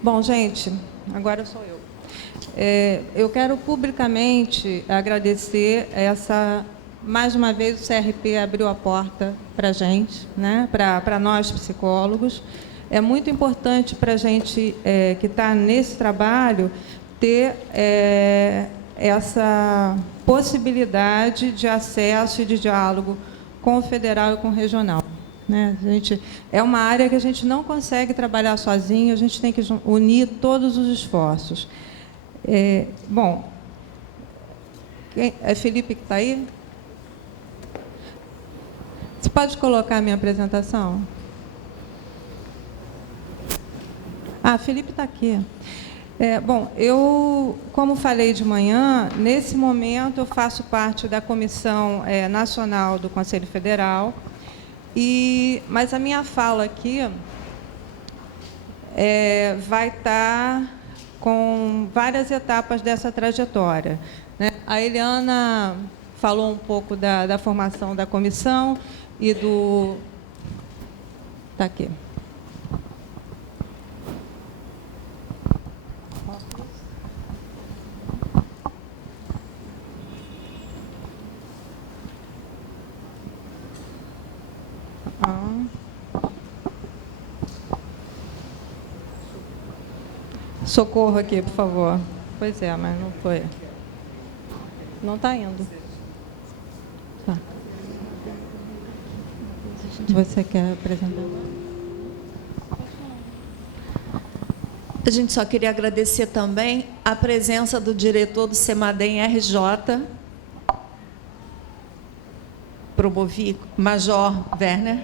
Bom, gente, agora sou eu. Eu quero publicamente agradecer mais uma vez o CRP abriu a porta para a gente, né, para nós psicólogos. É muito importante para a gente que está nesse trabalho ter essa possibilidade de acesso e de diálogo com o federal e com o regional. Né? É uma área que a gente não consegue trabalhar sozinho, a gente tem que unir todos os esforços. Bom, é Felipe que está aí? Você pode colocar a minha apresentação? Felipe está aqui. Bom, eu, como falei de manhã, nesse momento eu faço parte da Comissão Nacional do Conselho Federal, mas a minha fala aqui vai estar com várias etapas dessa trajetória. Né? A Eliana falou um pouco da formação da comissão e do... Está aqui. Socorro aqui, por favor. Pois é, mas não foi. Não está indo. Tá. Você quer apresentar? A gente só queria agradecer também a presença do diretor do CEMADEM RJ, Promovi, Major Werner,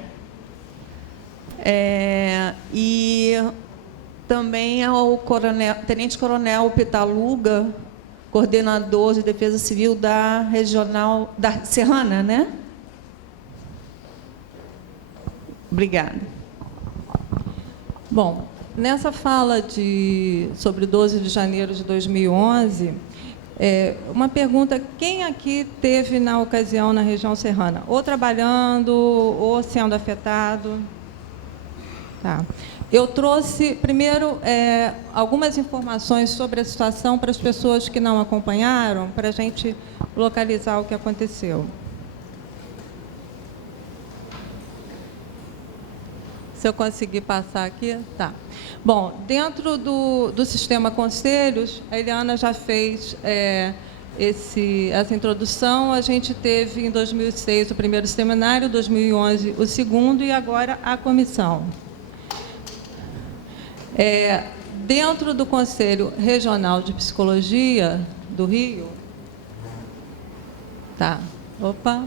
e também ao Tenente-Coronel Pitaluga, coordenador de Defesa Civil da Regional da Serrana, né? Obrigada. Bom, nessa fala sobre 12 de janeiro de 2011, uma pergunta: quem aqui teve na ocasião na região serrana? Ou trabalhando, ou sendo afetado? Tá. Eu trouxe, primeiro, algumas informações sobre a situação para as pessoas que não acompanharam, para a gente localizar o que aconteceu. Se eu conseguir passar aqui, tá. Bom, dentro do sistema Conselhos, a Eliana já fez essa introdução. A gente teve, em 2006, o primeiro seminário, em 2011, o segundo, e agora a comissão. Dentro do Conselho Regional de Psicologia do Rio... Tá. Opa...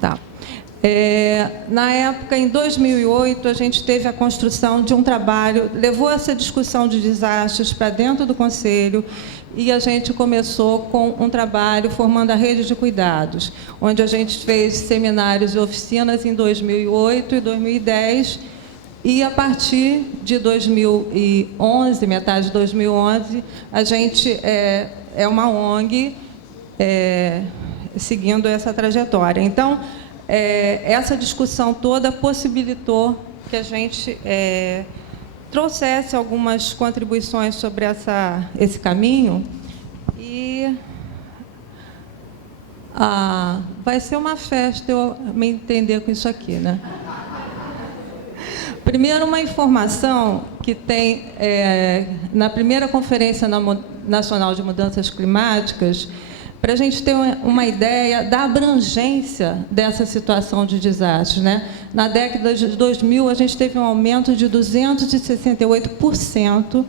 Tá. Na época, em 2008, a gente teve a construção de um trabalho, levou essa discussão de desastres para dentro do Conselho, e a gente começou com um trabalho formando a rede de cuidados, onde a gente fez seminários e oficinas em 2008 e 2010, e a partir de 2011, metade de 2011, a gente é uma ONG seguindo essa trajetória. Então, essa discussão toda possibilitou que a gente trouxesse algumas contribuições sobre esse caminho. E vai ser uma festa eu me entender com isso aqui, né? Primeiro, uma informação que tem na primeira Conferência Nacional de Mudanças Climáticas, para a gente ter uma ideia da abrangência dessa situação de desastres. Né? Na década de 2000, a gente teve um aumento de 268%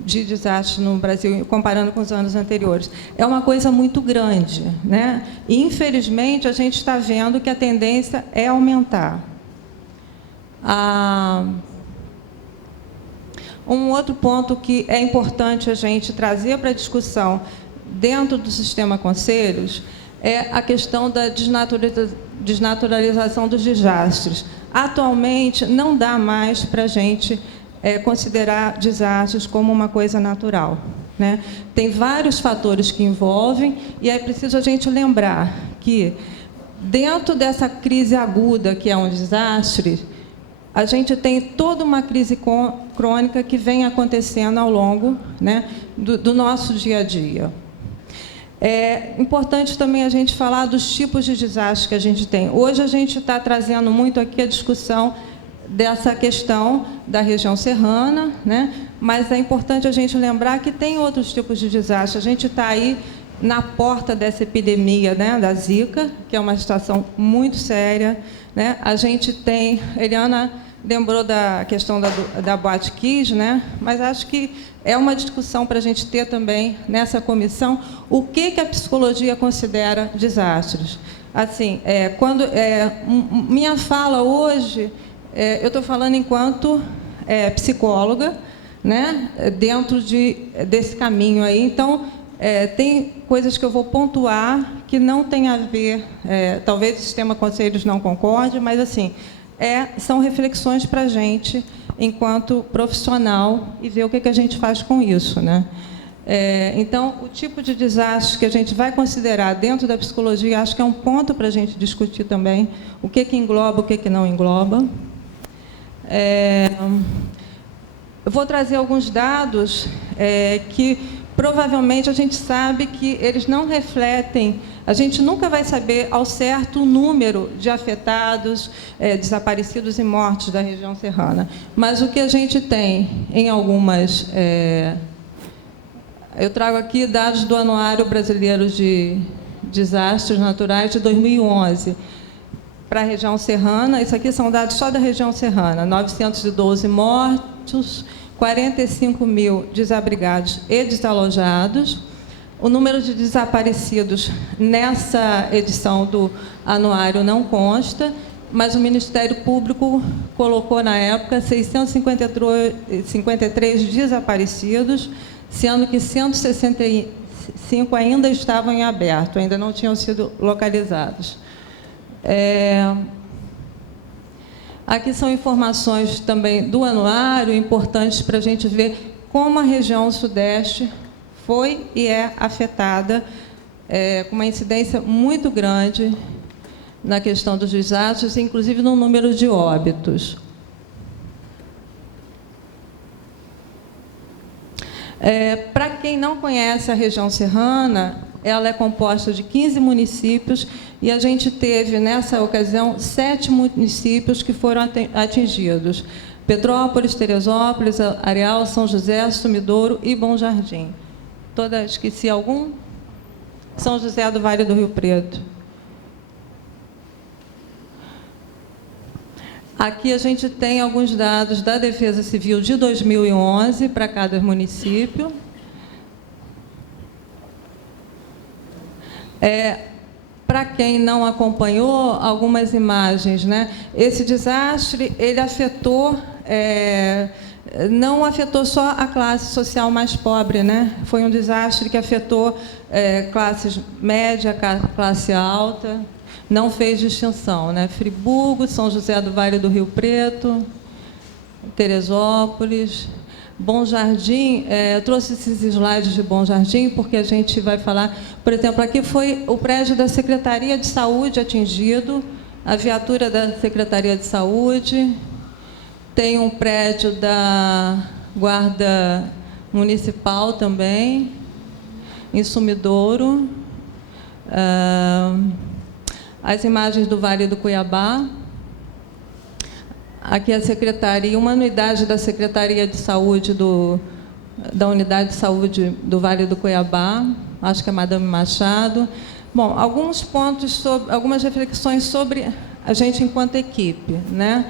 de desastres no Brasil, comparando com os anos anteriores. É uma coisa muito grande. Né? E, infelizmente, a gente está vendo que a tendência é aumentar. Um outro ponto que é importante a gente trazer para a discussão dentro do sistema Conselhos é a questão da desnaturalização dos desastres. Atualmente, não dá mais para a gente considerar desastres como uma coisa natural. Né? Tem vários fatores que envolvem, e é preciso a gente lembrar que dentro dessa crise aguda, que é um desastre, a gente tem toda uma crise crônica que vem acontecendo ao longo, né, do nosso dia a dia. É importante também a gente falar dos tipos de desastres que a gente tem. Hoje a gente está trazendo muito aqui a discussão dessa questão da região serrana, né? Mas é importante a gente lembrar que tem outros tipos de desastres. A gente está aí na porta dessa epidemia, né, da Zika, que é uma situação muito séria, né? A gente tem, Eliana lembrou da questão da Boate Kiss, né? Mas acho que é uma discussão para a gente ter também nessa comissão o que a psicologia considera desastres. Assim, minha fala hoje, eu estou falando enquanto psicóloga, né? Dentro desse caminho aí. Então, tem coisas que eu vou pontuar que não tem a ver, talvez o sistema conselhos não concorde, mas assim, são reflexões para a gente, enquanto profissional, e ver o que a gente faz com isso, né? Então, o tipo de desastre que a gente vai considerar dentro da psicologia, acho que é um ponto para a gente discutir também, o que engloba, o que não engloba. Eu vou trazer alguns dados que provavelmente a gente sabe que eles não refletem, a gente nunca vai saber ao certo o número de afetados, desaparecidos e mortos da região serrana. Mas o que a gente tem em algumas... eu trago aqui dados do Anuário Brasileiro de Desastres Naturais de 2011, para a região serrana. Isso aqui são dados só da região serrana: 912 mortos, 45 mil desabrigados e desalojados. O número de desaparecidos nessa edição do anuário não consta, mas o Ministério Público colocou, na época, 653 desaparecidos, sendo que 165 ainda estavam em aberto, ainda não tinham sido localizados. Aqui são informações também do anuário, importantes para a gente ver como a região sudeste foi e é afetada, com uma incidência muito grande na questão dos desastres, inclusive no número de óbitos. Para quem não conhece a região serrana, ela é composta de 15 municípios e a gente teve, nessa ocasião, 7 municípios que foram atingidos: Petrópolis, Teresópolis, Areal, São José, Sumidouro e Bom Jardim. Esqueci algum? São José do Vale do Rio Preto. Aqui a gente tem alguns dados da Defesa Civil de 2011 para cada município. Para quem não acompanhou, algumas imagens, né? Esse desastre, ele afetou, não afetou só a classe social mais pobre, né? Foi um desastre que afetou classes média, classe alta, não fez distinção, né? Friburgo, São José do Vale do Rio Preto, Teresópolis, Bom Jardim. Eu trouxe esses slides de Bom Jardim porque a gente vai falar, por exemplo, aqui foi o prédio da Secretaria de Saúde atingido, a viatura da Secretaria de Saúde, tem um prédio da Guarda Municipal também, em Sumidouro, as imagens do Vale do Cuiabá. Aqui a Secretaria, uma unidade da Secretaria de Saúde da Unidade de Saúde do Vale do Cuiabá, acho que é Madame Machado. Bom, alguns pontos, algumas reflexões sobre a gente enquanto equipe, né?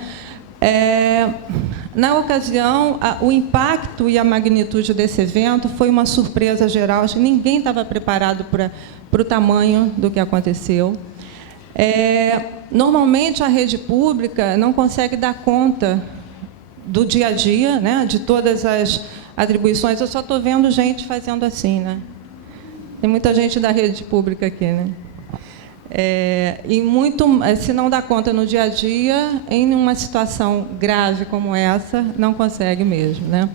Na ocasião, o impacto e a magnitude desse evento foi uma surpresa geral, acho que ninguém estava preparado para o tamanho do que aconteceu. Normalmente, a rede pública não consegue dar conta do dia a dia, né, de todas as atribuições. Eu só estou vendo gente fazendo assim, né? Tem muita gente da rede pública aqui, né? E se não dá conta no dia a dia, em uma situação grave como essa, não consegue mesmo, né?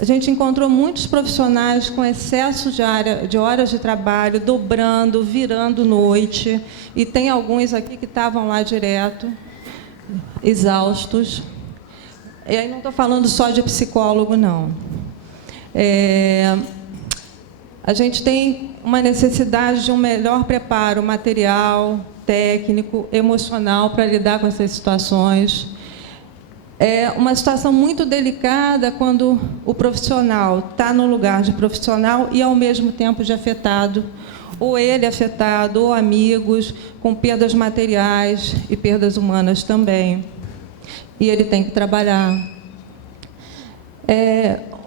A gente encontrou muitos profissionais com excesso de horas de trabalho, dobrando, virando noite, e tem alguns aqui que estavam lá direto, exaustos. E aí não estou falando só de psicólogo, não. A gente tem uma necessidade de um melhor preparo material, técnico, emocional para lidar com essas situações. É uma situação muito delicada quando o profissional está no lugar de profissional e, ao mesmo tempo, de afetado, ou ele afetado, ou amigos, com perdas materiais e perdas humanas também. E ele tem que trabalhar.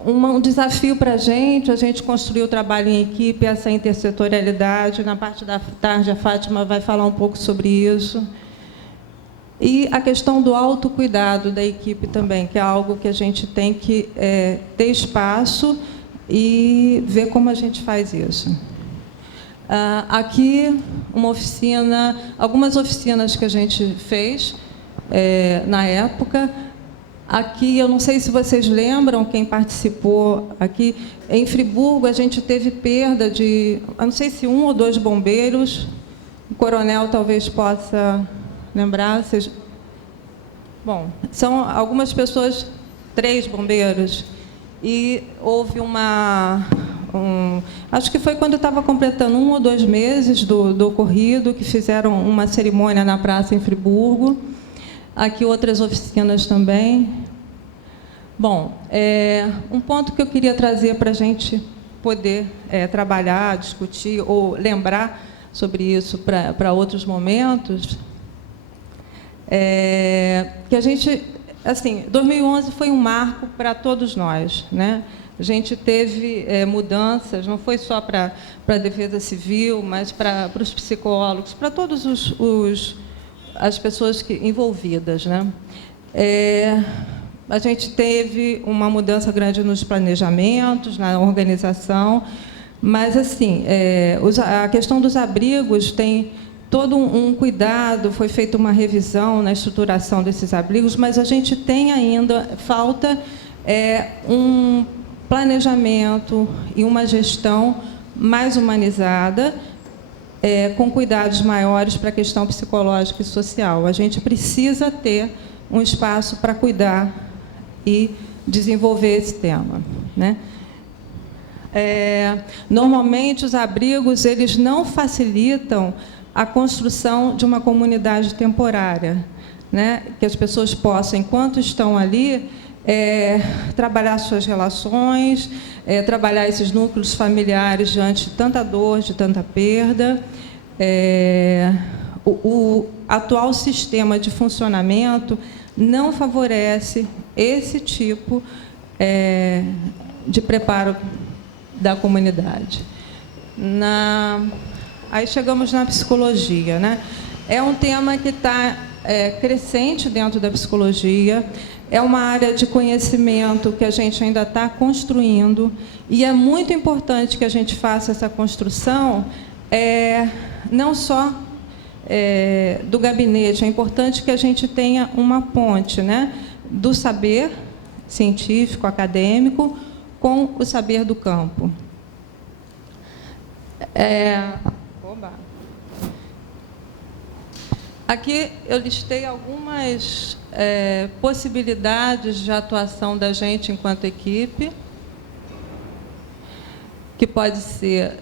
Um desafio para a gente construiu o trabalho em equipe, essa intersetorialidade. Na parte da tarde, a Fátima vai falar um pouco sobre isso. E a questão do autocuidado da equipe também, que é algo que a gente tem que ter espaço e ver como a gente faz isso. Aqui, uma oficina, algumas oficinas que a gente fez na época. Aqui, eu não sei se vocês lembram, quem participou aqui, em Friburgo, a gente teve perda de, eu não sei se 1 ou 2 bombeiros, o coronel talvez possa lembrar. Bom, são algumas pessoas, 3 bombeiros, e houve acho que foi quando estava completando 1 ou 2 meses do ocorrido, que fizeram uma cerimônia na praça em Friburgo. Aqui outras oficinas também. Bom, um ponto que eu queria trazer para a gente poder trabalhar, discutir ou lembrar sobre isso para outros momentos, que a gente, assim, 2011 foi um marco para todos nós, né? A gente teve mudanças, não foi só para a Defesa Civil, mas para os psicólogos, para todos as pessoas envolvidas, né? A gente teve uma mudança grande nos planejamentos, na organização, mas, assim, a questão dos abrigos tem todo um cuidado, foi feita uma revisão na estruturação desses abrigos, mas a gente tem ainda, falta um planejamento e uma gestão mais humanizada, com cuidados maiores para a questão psicológica e social. A gente precisa ter um espaço para cuidar e desenvolver esse tema, né? Normalmente, os abrigos eles não facilitam a construção de uma comunidade temporária, né? Que as pessoas possam, enquanto estão ali, trabalhar suas relações, trabalhar esses núcleos familiares diante de tanta dor, de tanta perda. O atual sistema de funcionamento não favorece esse tipo de preparo da comunidade. Aí chegamos na psicologia, né? É um tema que está crescente dentro da psicologia, é uma área de conhecimento que a gente ainda está construindo, e é muito importante que a gente faça essa construção, não só do gabinete, é importante que a gente tenha uma ponte, né, do saber científico, acadêmico, com o saber do campo. Aqui eu listei algumas possibilidades de atuação da gente enquanto equipe, que pode ser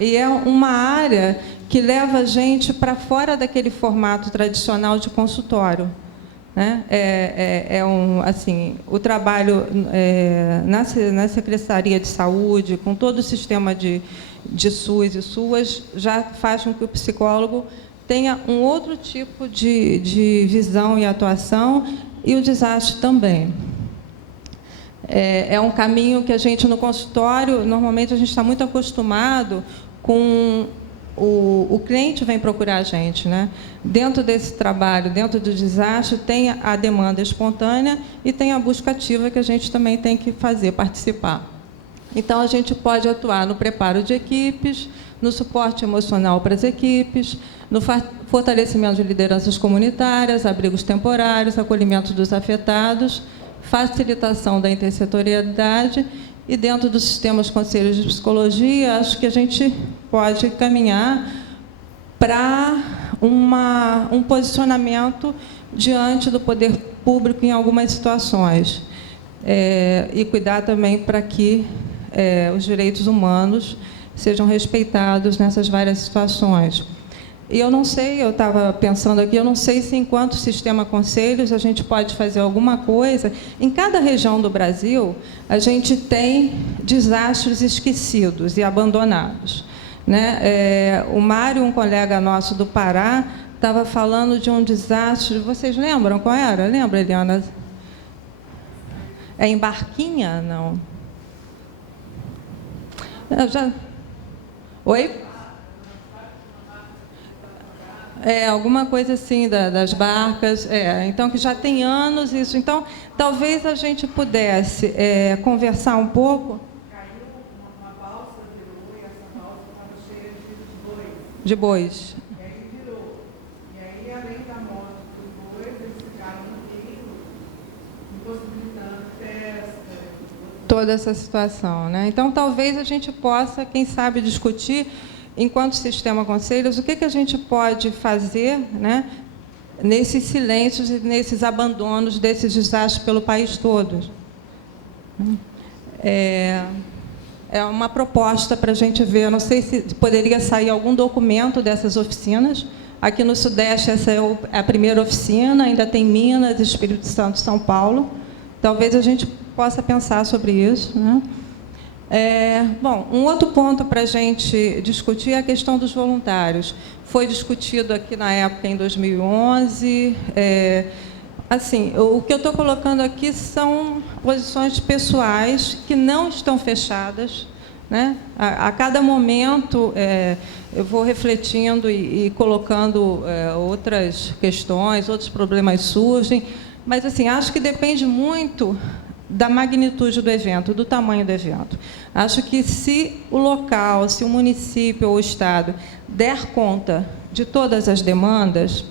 e é uma área que leva a gente para fora daquele formato tradicional de consultório, né? Assim, o trabalho na Secretaria de Saúde, com todo o sistema de SUS e SUAS, já faz com que o psicólogo tenha um outro tipo de visão e atuação, e o desastre também. É um caminho que a gente, no consultório, normalmente a gente está muito acostumado com o cliente vem procurar a gente, né? Dentro desse trabalho, dentro do desastre, tem a demanda espontânea e tem a busca ativa que a gente também tem que fazer, participar. Então, a gente pode atuar no preparo de equipes, no suporte emocional para as equipes, no fortalecimento de lideranças comunitárias, abrigos temporários, acolhimento dos afetados, facilitação da intersetorialidade e dentro dos sistemas conselhos de psicologia, acho que a gente pode caminhar para um posicionamento diante do poder público em algumas situações. E cuidar também para que os direitos humanos sejam respeitados nessas várias situações. E eu não sei, eu estava pensando aqui, eu não sei se enquanto sistema conselhos a gente pode fazer alguma coisa. Em cada região do Brasil, a gente tem desastres esquecidos e abandonados, né? O Mário, um colega nosso do Pará, estava falando de um desastre, vocês lembram qual era? Lembra, Eliana? É em Barquinha? Não. Oi? Alguma coisa assim das barcas. Então, que já tem anos isso. Então, talvez a gente pudesse conversar um pouco. Caiu uma balsa, virou, e essa balsa estava cheia de bois. E aí virou. E aí, além da morte dos bois, eles ficaram no rio, impossibilitando festa. Toda essa situação, né? Então, talvez a gente possa, quem sabe, discutir, enquanto sistema conselhos, o que a gente pode fazer, né, nesses silêncios e nesses abandonos desses desastres pelo país todo. É uma proposta para a gente ver, eu não sei se poderia sair algum documento dessas oficinas. Aqui no Sudeste, essa é a primeira oficina, ainda tem Minas, Espírito Santo, São Paulo. Talvez a gente possa pensar sobre isso, né? Bom, um outro ponto para a gente discutir é a questão dos voluntários. Foi discutido aqui na época, em 2011. Assim, o que eu estou colocando aqui são posições pessoais que não estão fechadas, né? A cada momento, eu vou refletindo e colocando outras questões, outros problemas surgem, mas assim, acho que depende muito da magnitude do evento, do tamanho do evento. Acho que se o local, se o município ou o Estado der conta de todas as demandas,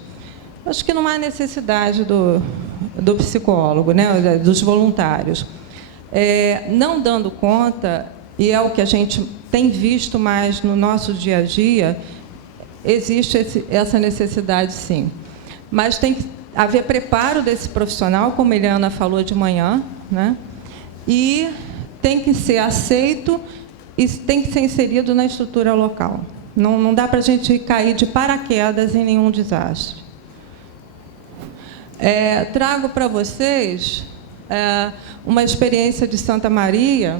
acho que não há necessidade do psicólogo, né, dos voluntários. Não dando conta, e é o que a gente tem visto mais no nosso dia a dia, existe essa necessidade, sim. Mas tem que haver preparo desse profissional, como a Eliana falou de manhã, né? E tem que ser aceito e tem que ser inserido na estrutura local. Não dá para a gente cair de paraquedas em nenhum desastre. Trago para vocês uma experiência de Santa Maria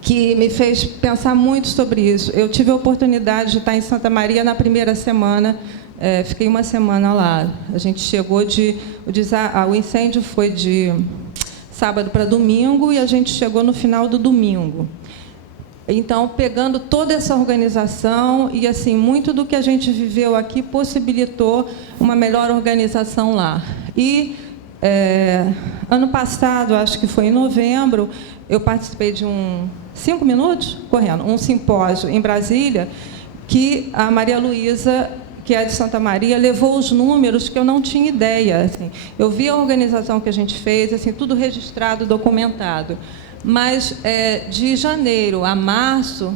que me fez pensar muito sobre isso. Eu tive a oportunidade de estar em Santa Maria na primeira semana, fiquei uma semana lá. A gente chegou o incêndio foi de sábado para domingo e a gente chegou no final do domingo. Então, pegando toda essa organização e assim, muito do que a gente viveu aqui possibilitou uma melhor organização lá. E ano passado, acho que foi em novembro, eu participei de 5 minutos correndo, um simpósio em Brasília, que a Maria Luísa, que é de Santa Maria, levou os números que eu não tinha ideia. Assim. Eu vi a organização que a gente fez, assim, tudo registrado, documentado. Mas, de janeiro a março,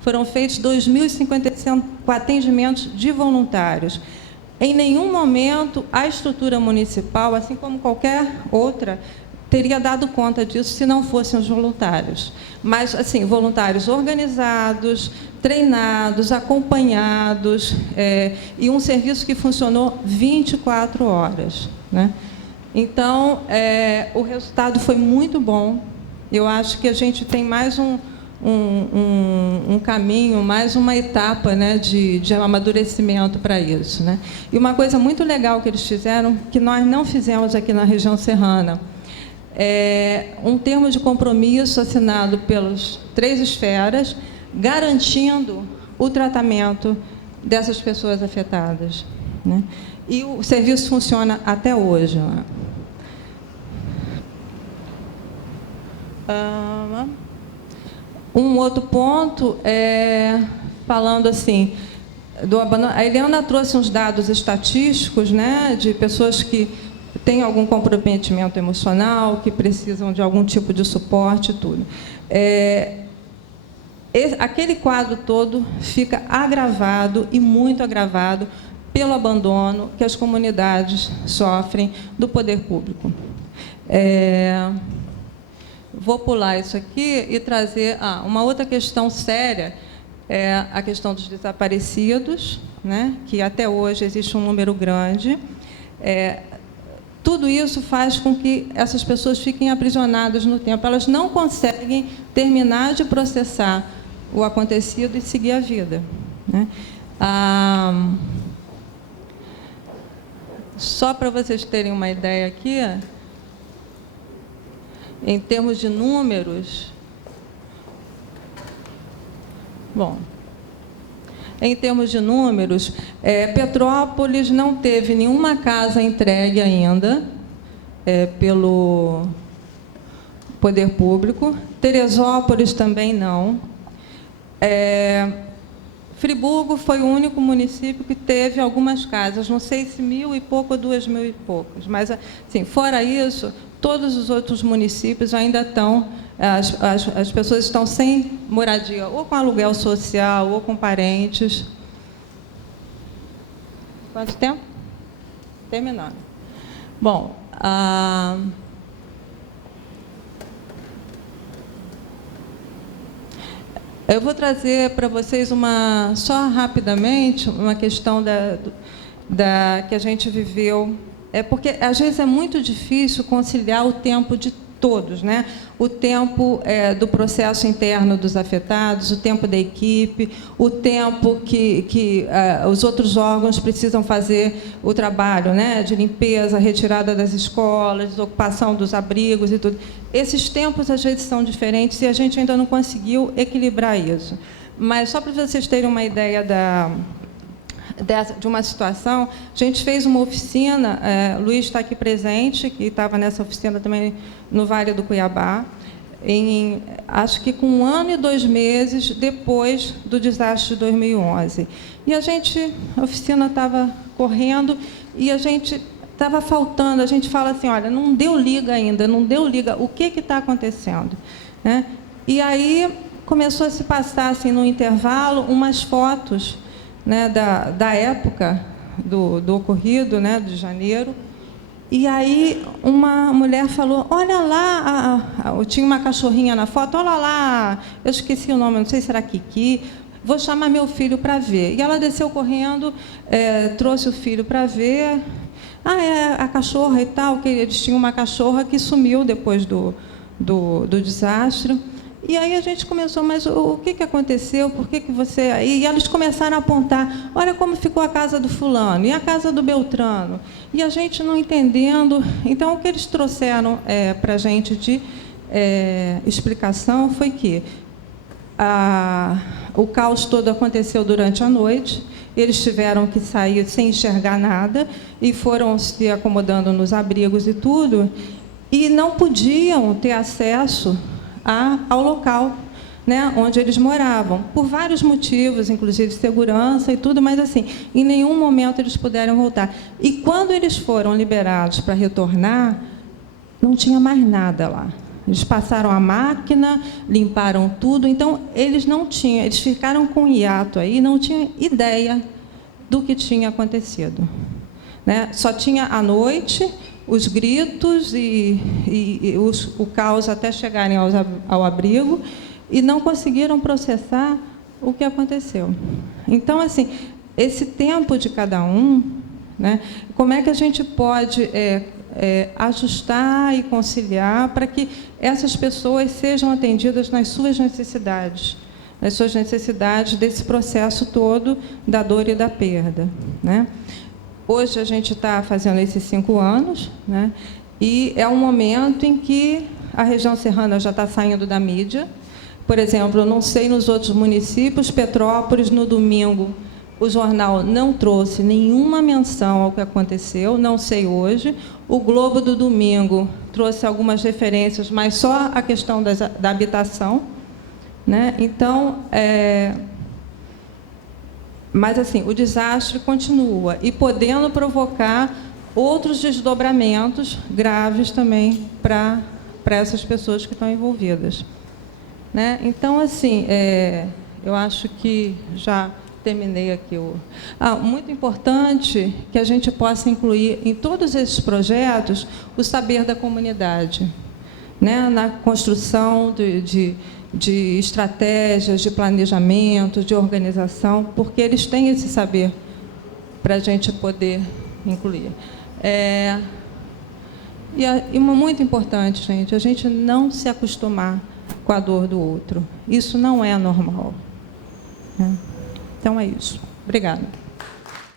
foram feitos 2.055 atendimentos de voluntários. Em nenhum momento, a estrutura municipal, assim como qualquer outra, teria dado conta disso se não fossem os voluntários. Mas, assim, voluntários organizados, treinados, acompanhados, e um serviço que funcionou 24 horas. Né? Então, o resultado foi muito bom. Eu acho que a gente tem mais um caminho, mais uma etapa, né, de amadurecimento para isso. Né? E uma coisa muito legal que eles fizeram, que nós não fizemos aqui na região serrana, um termo de compromisso assinado pelas 3 esferas, garantindo o tratamento dessas pessoas afetadas. Né? E o serviço funciona até hoje. Né? Um outro ponto, falando assim, do abandono. A Eliana trouxe uns dados estatísticos, né, de pessoas que têm algum comprometimento emocional, que precisam de algum tipo de suporte e tudo. Aquele quadro todo fica agravado, e muito agravado, pelo abandono que as comunidades sofrem do poder público. Vou pular isso aqui e trazer uma outra questão séria, a questão dos desaparecidos, né, que até hoje existe um número grande. Tudo isso faz com que essas pessoas fiquem aprisionadas no tempo. Elas não conseguem terminar de processar o acontecido e seguir a vida, né? Só para vocês terem uma ideia aqui, em termos de números, bom, em termos de números, Petrópolis não teve nenhuma casa entregue ainda pelo poder público, Teresópolis também não. Friburgo foi o único município que teve algumas casas, não sei se 1.000 e pouco ou 2.000 e poucos, mas, assim, fora isso, todos os outros municípios ainda estão, as pessoas estão sem moradia, ou com aluguel social, ou com parentes. Quanto tempo? Terminando. Bom, eu vou trazer para vocês só rapidamente, uma questão que a gente viveu. Porque, às vezes, é muito difícil conciliar o tempo de todos, né? O tempo do processo interno dos afetados, o tempo da equipe, o tempo que os outros órgãos precisam fazer o trabalho, né, de limpeza, retirada das escolas, desocupação dos abrigos e tudo. Esses tempos, às vezes, são diferentes e a gente ainda não conseguiu equilibrar isso. Mas, só para vocês terem uma ideia de uma situação, a gente fez uma oficina, Luiz está aqui presente, que estava nessa oficina também no Vale do Cuiabá, acho que com 1 ano e 2 meses depois do desastre de 2011. E a oficina estava correndo e a gente estava faltando, a gente fala assim, olha, não deu liga ainda, não deu liga, o que está acontecendo? Né? E aí começou a se passar, assim, no intervalo, umas fotos, né, da época do ocorrido, né, de janeiro. E aí uma mulher falou, olha lá, tinha uma cachorrinha na foto, olha lá, eu esqueci o nome, não sei se era Kiki, vou chamar meu filho para ver. E ela desceu correndo, trouxe o filho para ver. É a cachorra e tal, que eles tinham uma cachorra que sumiu depois do desastre. E aí a gente começou, mas o que aconteceu? Por que você... E eles começaram a apontar, olha como ficou a casa do fulano, e a casa do Beltrano. E a gente não entendendo. Então, o que eles trouxeram para a gente de explicação foi que o caos todo aconteceu durante a noite, eles tiveram que sair sem enxergar nada, e foram se acomodando nos abrigos e tudo, e não podiam ter acesso ao local, né, onde eles moravam, por vários motivos, inclusive segurança e tudo, mas, assim, em nenhum momento eles puderam voltar. E quando eles foram liberados para retornar, não tinha mais nada lá. Eles passaram a máquina, limparam tudo, então eles não tinham, eles ficaram com um hiato aí, não tinham ideia do que tinha acontecido, né? Só tinha à noite os gritos e o caos até chegarem ao abrigo, e não conseguiram processar o que aconteceu. Então, assim, esse tempo de cada um, né, como é que a gente pode ajustar e conciliar para que essas pessoas sejam atendidas nas suas necessidades desse processo todo da dor e da perda, né? Hoje a gente está fazendo esses 5 anos, né? E é um momento em que a região serrana já está saindo da mídia. Por exemplo, eu não sei nos outros municípios, Petrópolis, no domingo, o jornal não trouxe nenhuma menção ao que aconteceu, não sei hoje. O Globo do domingo trouxe algumas referências, mas só a questão da habitação, né? Então, mas, assim, o desastre continua, e podendo provocar outros desdobramentos graves também para essas pessoas que estão envolvidas, né? Então, assim, eu acho que já terminei aqui. Muito importante que a gente possa incluir em todos esses projetos o saber da comunidade, né? Na construção de estratégias, de planejamento, de organização, porque eles têm esse saber para a gente poder incluir. E uma muito importante, gente, a gente não se acostumar com a dor do outro. Isso não é normal, né? Então, é isso. Obrigada.